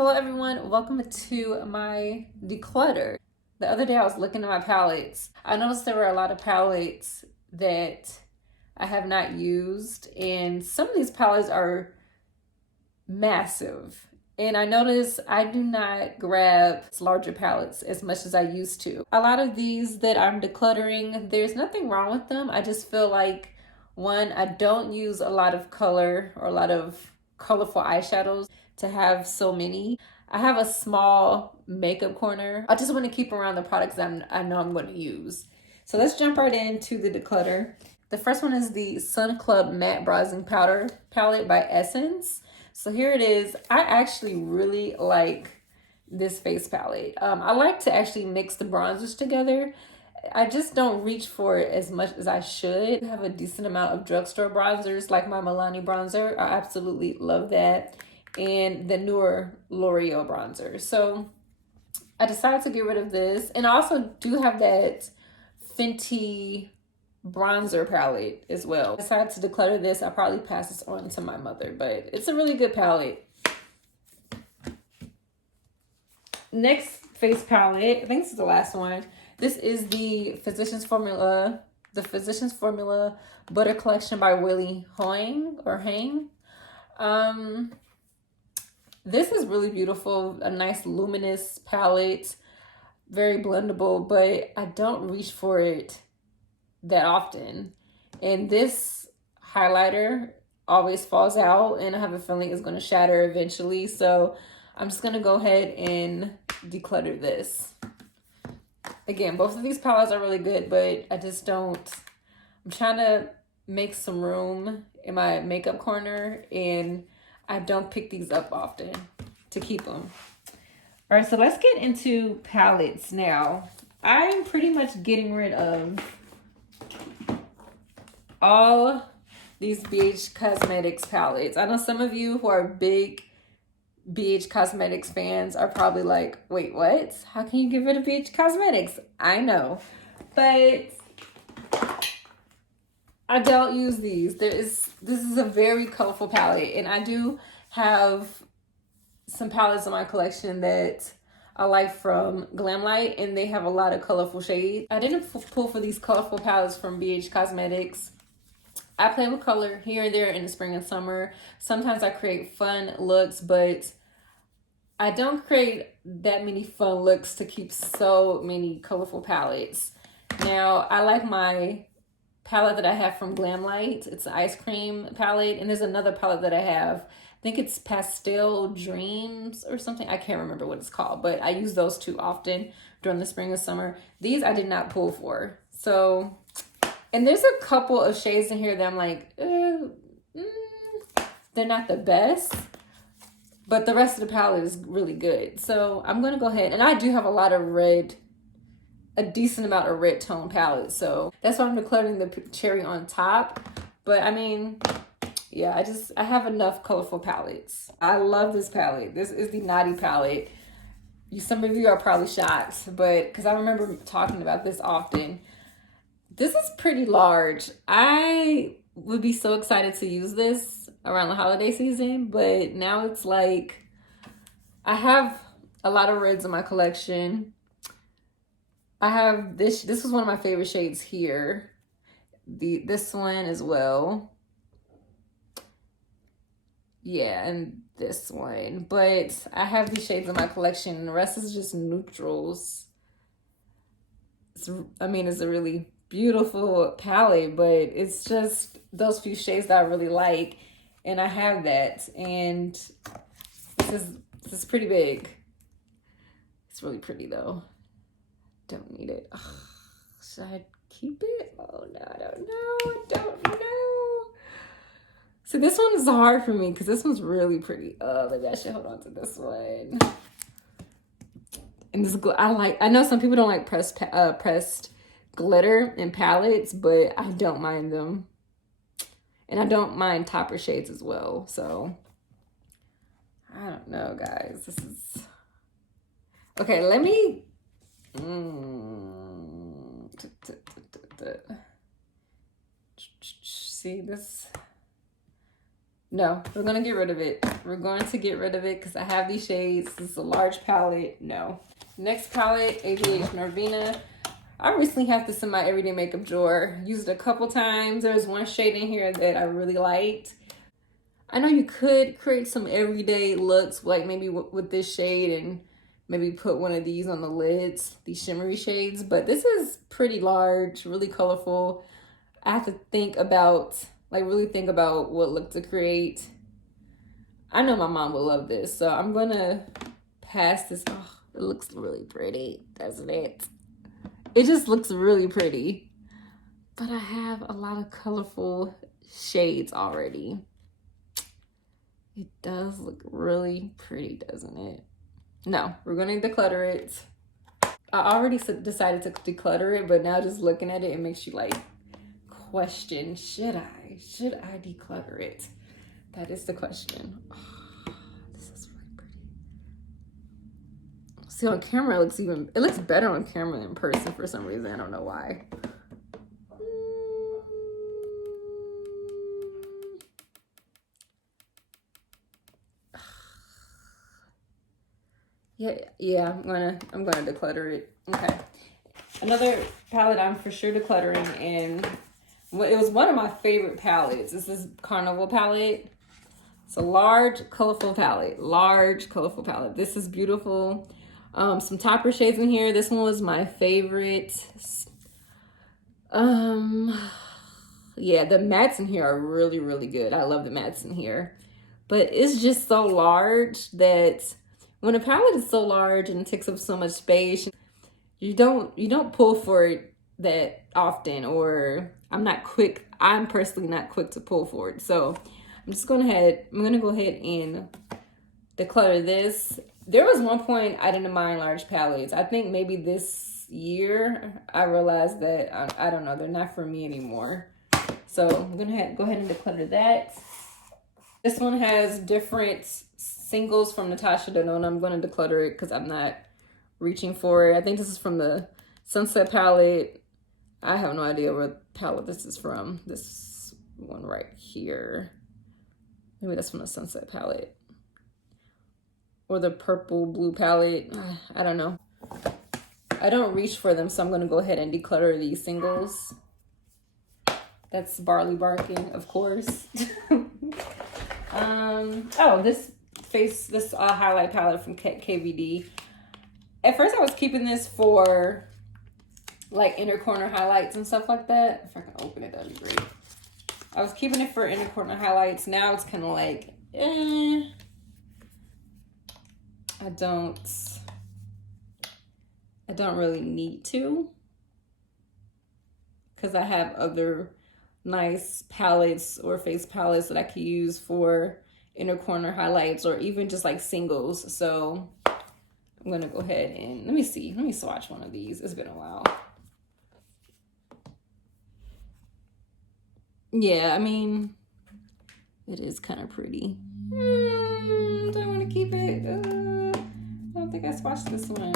Hello everyone, welcome to my declutter. The other day I was looking at my palettes. I noticed there were a lot of palettes that I have not used, and some of these palettes are massive. And I noticed I do not grab larger palettes as much as I used to. A lot of these that I'm decluttering, there's nothing wrong with them. I just feel like, one, I don't use a lot of color or a lot of colorful eyeshadows to have so many. I have a small makeup corner. I just want to keep around the products I know I'm going to use. So let's jump right into the declutter. The first one is the Sun Club Matte Bronzing Powder Palette by Essence. So here it is. I actually really like this face palette. I like to actually mix the bronzers together. I just don't reach for it as much as I should. I have a decent amount of drugstore bronzers, like my Milani bronzer. I absolutely love that. And the newer L'Oreal bronzer. So I decided to get rid of this. And I also do have that Fenty bronzer palette as well. I decided to declutter this. I'll probably pass this on to my mother, but it's a really good palette. Next face palette, I think this is the last one. This is the Physicians Formula Butter Collection by Willie Hoang or Hang. This is really beautiful, a nice luminous palette, very blendable, but I don't reach for it that often. And this highlighter always falls out, and I have a feeling it's going to shatter eventually. So I'm just going to go ahead and declutter this. Again, both of these palettes are really good, but I just don't. I'm trying to make some room in my makeup corner, and I don't pick these up often to keep them. All right, so let's get into palettes now. I'm pretty much getting rid of all these BH Cosmetics palettes. I know some of you who are big BH Cosmetics fans are probably like, wait, what? How can you get rid of BH Cosmetics? I know, but I don't use these. This is a very colorful palette, and I do have some palettes in my collection that I like from Glamlight, and they have a lot of colorful shades. I didn't pull for these colorful palettes from BH Cosmetics. I play with color here and there in the spring and summer. Sometimes I create fun looks, but I don't create that many fun looks to keep so many colorful palettes. Now, I like my palette that I have from Glamlight. It's an ice cream palette, and there's another palette that I have. I think it's Pastel Dreams or something. I can't remember what it's called, but I use those two often during the spring and summer. These I did not pull for. So, and there's a couple of shades in here that I'm like, they're not the best, but the rest of the palette is really good. So I'm going to go ahead, and I do have a lot of red, a decent amount of red tone palettes. So that's why I'm decluttering the cherry on top. But I mean, yeah, I have enough colorful palettes. I love this palette. This is the Naughty palette. Some of you are probably shocked, but because I remember talking about this often. This is pretty large. I would be so excited to use this around the holiday season, but now it's like I have a lot of reds in my collection. I have this was one of my favorite shades here. This one as well. Yeah, and this one. But I have these shades in my collection, and the rest is just neutrals. It's a really beautiful palette, but it's just those few shades that I really like, and I have that. And this is pretty big. It's really pretty though. Don't need it. Ugh, should I keep it? Oh no, I don't know. So this one is hard for me because this one's really pretty. Maybe I should hold on to this one. And this I know some people don't like pressed glitter in palettes, but I don't mind them. And I don't mind topper shades as well. So I don't know, guys. This is okay. Let me see this. No, we're gonna get rid of it. We're going to get rid of it because I have these shades. This is a large palette. No. Next palette, AVH Norvina. I recently have this in my everyday makeup drawer. Used it a couple times. There's one shade in here that I really liked. I know you could create some everyday looks, like maybe with this shade, and maybe put one of these on the lids, these shimmery shades, but this is pretty large, really colorful. I have to think about, like really think about what look to create. I know my mom will love this, so I'm gonna pass this. Oh, it looks really pretty, doesn't it? It just looks really pretty. But I have a lot of colorful shades already. It does look really pretty, doesn't it? No, we're gonna declutter it. I already decided to declutter it, but now just looking at it, it makes you like question, should I declutter it? That is the question. Oh, this is really pretty. See, on camera, it looks better on camera than in person for some reason. I don't know why. Yeah, I'm gonna declutter it. Okay. Another palette I'm for sure decluttering, and it was one of my favorite palettes. This is Carnival palette. It's a large, colorful palette. Large, colorful palette. This is beautiful. Some topper shades in here. This one was my favorite. Yeah, the mattes in here are really, really good. I love the mattes in here. But it's just so large that when a palette is so large and takes up so much space, you don't pull for it that often, or I'm personally not quick to pull for it. So I'm gonna go ahead and declutter this. There was one point I didn't mind large palettes. I think maybe this year I realized that I don't know, they're not for me anymore. So I'm gonna go ahead and declutter that. This one has different singles from Natasha Denona. I'm gonna declutter it because I'm not reaching for it. I think this is from the Sunset palette. I have no idea what palette this is from. This one right here. Maybe that's from the Sunset palette. Or the purple blue palette. I don't know. I don't reach for them, so I'm going to go ahead and declutter these singles. That's Barley Barking, of course. Oh, this highlight palette from KVD. At first I was keeping this for like inner corner highlights and stuff like that. If I can open it, that'd be great. I was keeping it for inner corner highlights. Now it's kind of like, I don't really need to, because I have other nice palettes or face palettes that I could use for inner corner highlights or even just like singles. So I'm gonna go ahead and let me swatch one of these. It's been a while. Yeah, I mean, it is kind of pretty. Do I want to keep it? I don't think I swatched this one.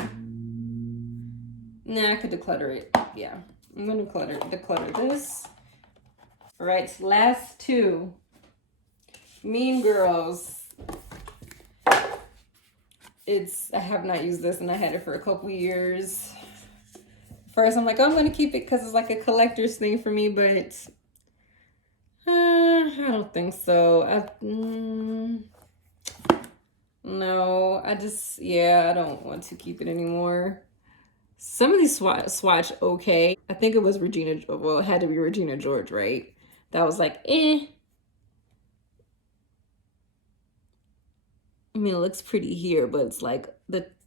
Nah, I could declutter it. Yeah, I'm gonna declutter this. All right, last two. Mean Girls. I have not used this, and I had it for a couple years. First, I'm like, oh, I'm gonna keep it because it's like a collector's thing for me, but I don't think so. No, I don't want to keep it anymore. Some of these swatch okay. I think it was Regina, well, it had to be Regina George, right? That was like, I mean, it looks pretty here, but it's like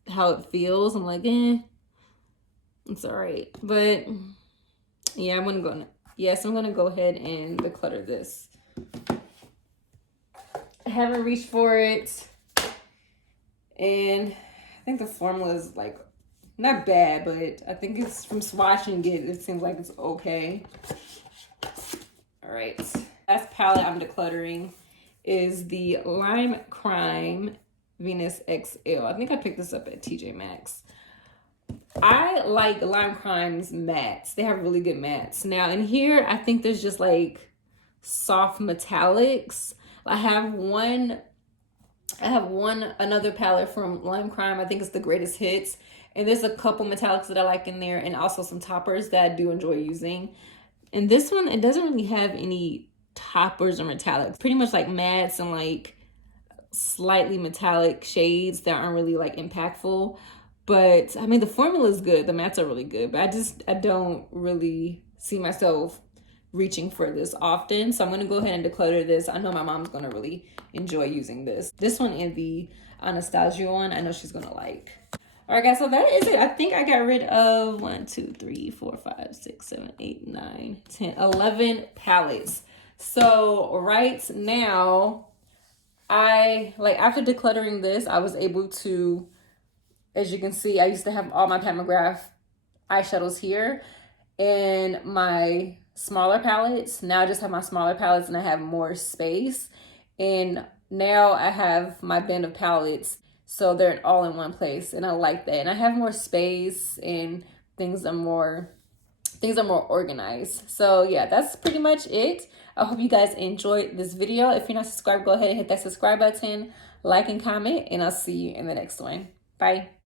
how it feels. I'm like, it's all right. But yeah, I'm gonna go ahead and declutter this. I haven't reached for it, and I think the formula is like not bad, but I think it's from swatching it seems like it's okay. All right, last palette I'm decluttering is the Lime Crime Venus XL. I think I picked this up at TJ Maxx. I like Lime Crime's mattes. They have really good mattes. Now in here, I think there's just like soft metallics. I have another palette from Lime Crime. I think it's the Greatest Hits. And there's a couple metallics that I like in there, and also some toppers that I do enjoy using. And this one, it doesn't really have any toppers or metallics. Pretty much like mattes and like slightly metallic shades that aren't really like impactful. But I mean, the formula is good. The mattes are really good, but I don't really see myself reaching for this often. So I'm going to go ahead and declutter this. I know my mom's going to really enjoy using this. This one and the Anastasia one, I know she's going to like. All right, guys, so that is it. I think I got rid of 1, 2, 3, 4, 5, 6, 7, 8, 9, 10, 11 palettes. So right now, after decluttering this, I was able to, as you can see, I used to have all my Pat McGrath eyeshadows here and my smaller palettes. Now I just have my smaller palettes and I have more space. And now I have my bin of palettes, so they're all in one place, and I like that. And I have more space and things are more organized. So yeah, that's pretty much it. I hope you guys enjoyed this video. If you're not subscribed, go ahead and hit that subscribe button, like and comment, and I'll see you in the next one. Bye.